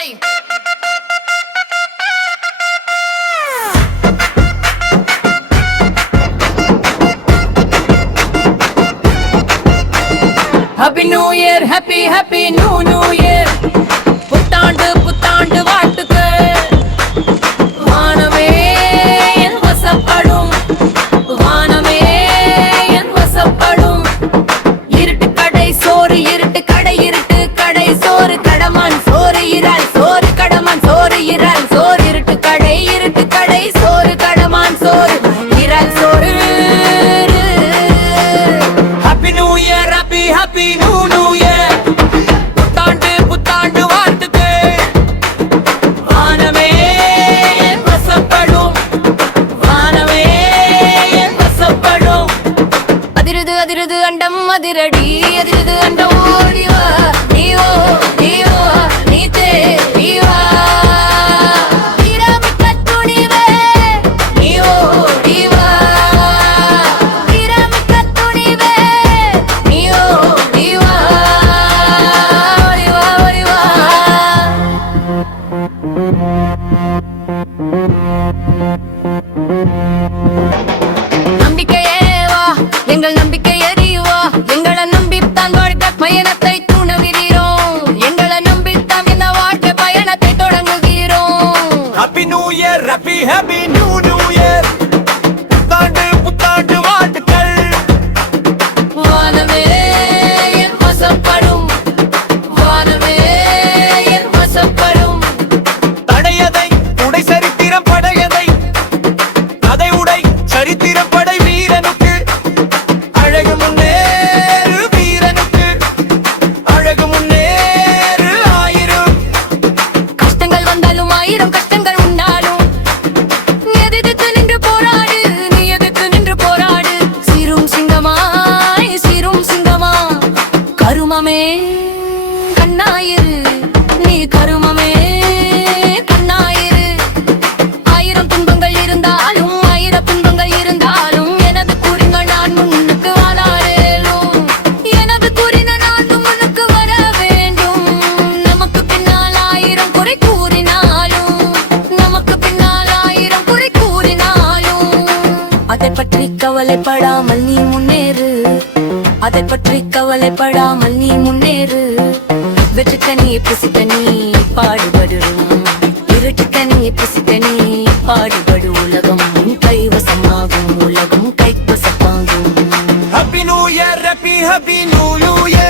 Hey. Happy New Year, happy New Year. புத்தாண்டு வாழ்த்துக்கள். வானமே என் வசப்படும், வானமே என் வசப்படும். இருட்டு கடை சோறு, இருட்டு கடை சோறு, கடமான் சோறு இறால், சோறு கடமான் சோறு இறால், சோறு இருட்டு கடை சோறு, கடமான் சோறு இறால் சோறு. Happy New Year, happy New Year. புத்தாண்டு வாழ்த்துக்கள். வானமே என் வசப்படும், வானமே என் வசப்படும். அதிருது அண்டம் அதிரடி, அதிருது அண்டம் ஓடிவா, நீவோ நீ தேவா. வீரமிக்க துணிவே நீவோ நீவா, வீரமிக்க துணிவே நீவோ நீவா. ஓடிவா நம்பிக்கையே வா, எங்கள் நம்பிக்கை அறிவா. எங்களை நம்பித்தான் வாழ்க்கை பயணத்தை துணவிறோம், எங்களை நம்பித்தான் இந்த வாழ்க்கை பயணத்தை தொடங்குகிறோம். Happy New Year, happy New Year. புத்தாண்டு வாழ்த்துக்கள். வானமே என் வசப்படும், வானமே என் வசப்படும். தடையதை உடை சரித்திரம் படையதை, அதை உடை சரித்திரம் படை வீரனுக்கு. அழகு முன்னேறு வீரனுக்கு, அழகு முன்னேறு ஆயிரம். கஷ்டங்கள் வந்தாலும் ஆயிரம் கஷ்டங்கள் உண்டாலும் எதிர்த்து நின்று போராடு, நீ எதிர்த்து நின்று போராடு. சிறும் சிங்கமாய் சிறும் சிங்கமா, கருமமே கண்ணாயிரு, நீ கருமமே கண்ணாயிரு. ஆயிரம் துன்பங்கள் இருந்தாலும், ஆயிரம் துன்பங்கள் இருந்தாலும், எனது கூறின நான் முன்னுக்கு வாழாடேலும், எனது கூறின நான் முன்னுக்கு வர வேண்டும். நமக்கு பின்னால் ஆயிரம் குறை கூறினாலும், நமக்கு பின்னால் ஆயிரம் குறை கூறினாலும், அதை பற்றி கவலைப்படாமல் நீ முன்னேறு, அதை பற்றி கவலைப்படாமல் நீ முன்னேறு. வெற்றிக்க நீ புசிக்க நீ பாடுபடுறோம், இருட்டுக்க நீ புசிக்க நீ பாடுபடு. உலகம் உன் கைவசமாகும், உலகம் கைவசமாகும். Happy New Year, happy New Year.